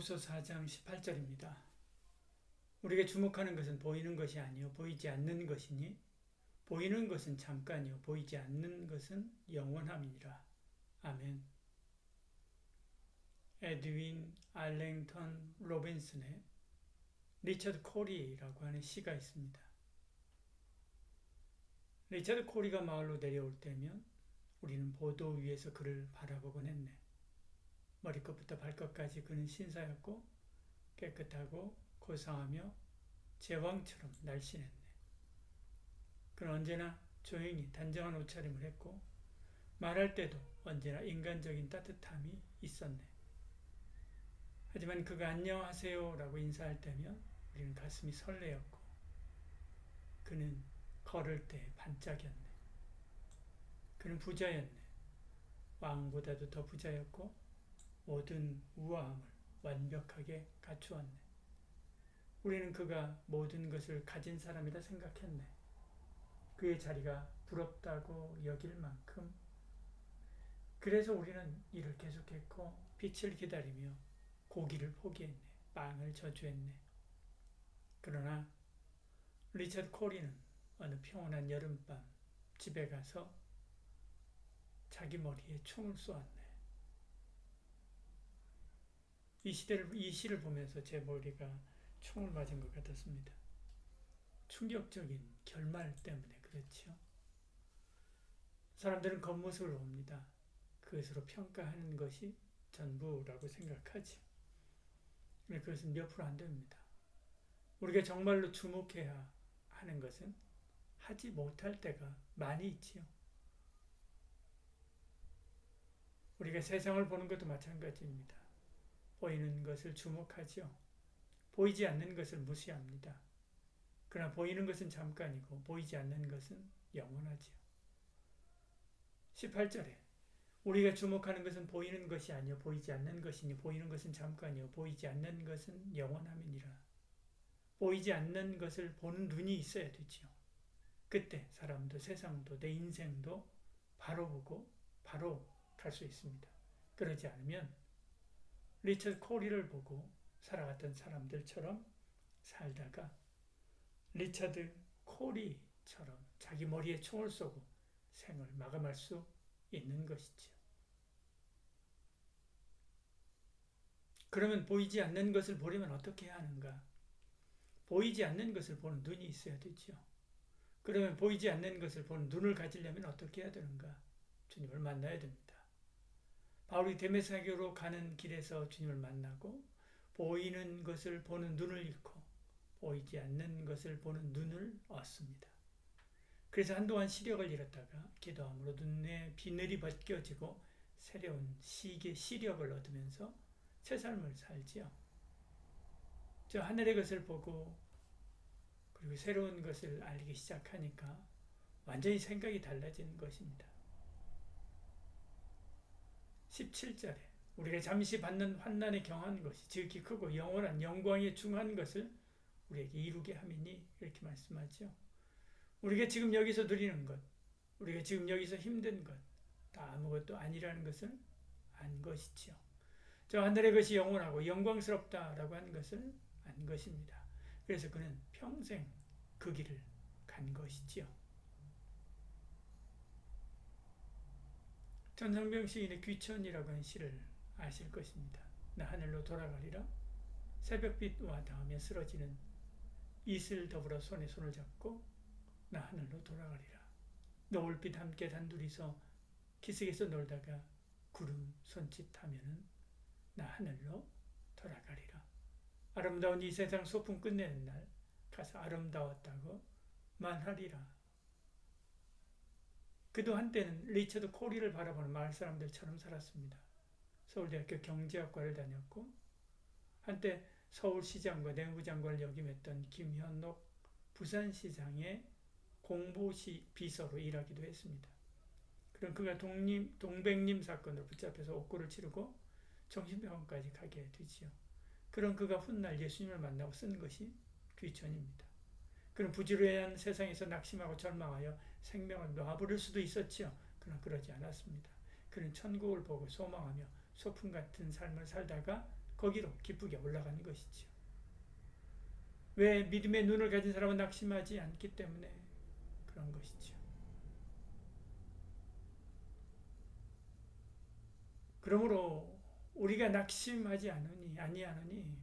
야고보서 4장 18절입니다. 우리가 주목하는 것은 보이는 것이 아니요 보이지 않는 것이니 보이는 것은 잠깐이요 보이지 않는 것은 영원함이니라. 아멘. 에드윈 알랭턴 로빈슨의 리처드 코리라고 하는 시가 있습니다. 리처드 코리가 마을로 내려올 때면 우리는 보도 위에서 그를 바라보곤 했네. 머리끝부터 발끝까지 그는 신사였고 깨끗하고 고상하며 제왕처럼 날씬했네. 그는 언제나 조용히 단정한 옷차림을 했고 말할 때도 언제나 인간적인 따뜻함이 있었네. 하지만 그가 안녕하세요 라고 인사할 때면 우리는 가슴이 설레었고 그는 걸을 때 반짝였네. 그는 부자였네. 왕보다도 더 부자였고 모든 우아함을 완벽하게 갖추었네. 우리는 그가 모든 것을 가진 사람이라 생각했네. 그의 자리가 부럽다고 여길 만큼. 그래서 우리는 일을 계속했고 빛을 기다리며 고기를 포기했네. 빵을 저주했네. 그러나 리처드 코리는 어느 평온한 여름밤 집에 가서 자기 머리에 총을 쏘았네. 이 시를 보면서 제 머리가 총을 맞은 것 같았습니다. 충격적인 결말 때문에 그렇죠. 사람들은 겉모습을 봅니다. 그것으로 평가하는 것이 전부라고 생각하죠. 그것은 몇 프로 안 됩니다. 우리가 정말로 주목해야 하는 것은 하지 못할 때가 많이 있지요. 우리가 세상을 보는 것도 마찬가지입니다. 보이는 것을 주목하지요. 보이지 않는 것을 무시합니다. 그러나 보이는 것은 잠깐이고 보이지 않는 것은 영원하지요. 18절에 우리가 주목하는 것은 보이는 것이 아니요 보이지 않는 것이니 보이는 것은 잠깐이요 보이지 않는 것은 영원함이니라. 보이지 않는 것을 보는 눈이 있어야 되지요. 그때 사람도 세상도 내 인생도 바로 보고 바로 갈 수 있습니다. 그러지 않으면 리처드 코리를 보고 살아갔던 사람들처럼 살다가 리처드 코리처럼 자기 머리에 총을 쏘고 생을 마감할 수 있는 것이죠. 그러면 보이지 않는 것을 보려면 어떻게 해야 하는가? 보이지 않는 것을 보는 눈이 있어야 되죠. 그러면 보이지 않는 것을 보는 눈을 가지려면 어떻게 해야 되는가? 주님을 만나야 됩니다. 바울이 데메사교로 가는 길에서 주님을 만나고 보이는 것을 보는 눈을 잃고 보이지 않는 것을 보는 눈을 얻습니다. 그래서 한동안 시력을 잃었다가 기도함으로 눈에 비늘이 벗겨지고 새로운 시력을 얻으면서 새 삶을 살지요. 저 하늘의 것을 보고 그리고 새로운 것을 알기 시작하니까 완전히 생각이 달라지는 것입니다. 17절에 우리가 잠시 받는 환난에 경한 것이 지극히 크고 영원한 영광에 중한 것을 우리에게 이루게 함이니 이렇게 말씀하죠. 우리가 지금 여기서 누리는 것, 우리가 지금 여기서 힘든 것, 다 아무것도 아니라는 것을 안 것이지요. 저 하늘의 것이 영원하고 영광스럽다라고 하는 것을 안 것입니다. 그래서 그는 평생 그 길을 간 것이지요. 전성병 시인의 귀천이라고 하는 시를 아실 것입니다. 나 하늘로 돌아가리라. 새벽빛과 닿으며 쓰러지는 이슬 더불어 손에 손을 잡고 나 하늘로 돌아가리라. 노을빛 함께 단둘이서 기슭에서 놀다가 구름 손짓하면은 나 하늘로 돌아가리라. 아름다운 이 세상 소풍 끝내는 날 가서 아름다웠다고 말하리라. 그도 한때는 리처드 코리를 바라보는 마을 사람들처럼 살았습니다. 서울대학교 경제학과를 다녔고 한때 서울시장과 내무장관을 역임했던 김현옥 부산시장의 공보시 비서로 일하기도 했습니다. 그럼 그가 동백림 사건으로 붙잡혀서 옥고를 치르고 정신병원까지 가게 되지요. 그런 그가 훗날 예수님을 만나고 쓴 것이 귀천입니다. 그는 부지런한 세상에서 낙심하고 절망하여 생명을 놔버릴 수도 있었지요. 그러나 그러지 않았습니다. 그는 천국을 보고 소망하며 소풍 같은 삶을 살다가 거기로 기쁘게 올라가는 것이죠. 왜? 믿음의 눈을 가진 사람은 낙심하지 않기 때문에 그런 것이죠. 그러므로 우리가 낙심하지 아니하노니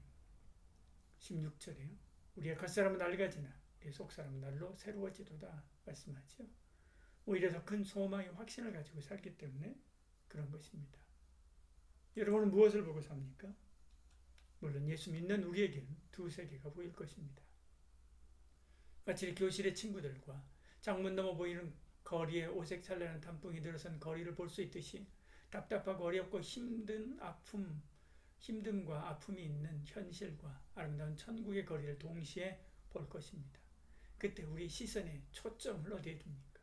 16절에요. 우리의 겉사람은 낡아지나 우리의 속사람은 날로 새로워지도다 말씀하죠. 오히려 더 큰 소망의 확신을 가지고 살기 때문에 그런 것입니다. 여러분은 무엇을 보고 삽니까? 물론 예수 믿는 우리에게는 두 세계가 보일 것입니다. 마치 교실의 친구들과 창문 너머 보이는 거리에 오색 찬란한 단풍이 들어선 거리를 볼 수 있듯이 답답하고 어렵고 힘듦과 아픔이 있는 현실과 아름다운 천국의 거리를 동시에 볼 것입니다. 그때 우리 시선의 초점을 어디에 둡니까?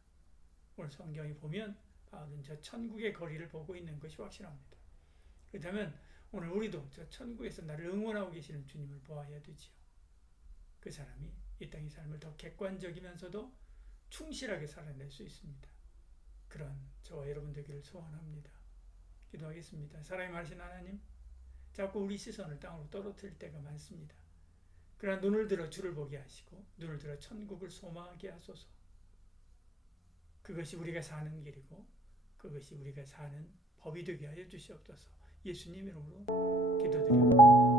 오늘 성경에 보면 바울은 저 천국의 거리를 보고 있는 것이 확실합니다. 그렇다면 오늘 우리도 저 천국에서 나를 응원하고 계시는 주님을 보아야 되지요. 그 사람이 이 땅의 삶을 더 객관적이면서도 충실하게 살아낼 수 있습니다. 그런 저와 여러분 되기를 소원합니다. 기도하겠습니다. 사랑하신 하나님, 자꾸 우리 시선을 땅으로 떨어뜨릴 때가 많습니다. 그러나 눈을 들어 주를 보게 하시고 눈을 들어 천국을 소망하게 하소서. 그것이 우리가 사는 길이고 그것이 우리가 사는 법이 되게 하여 주시옵소서. 예수님 이름으로 기도드립니다.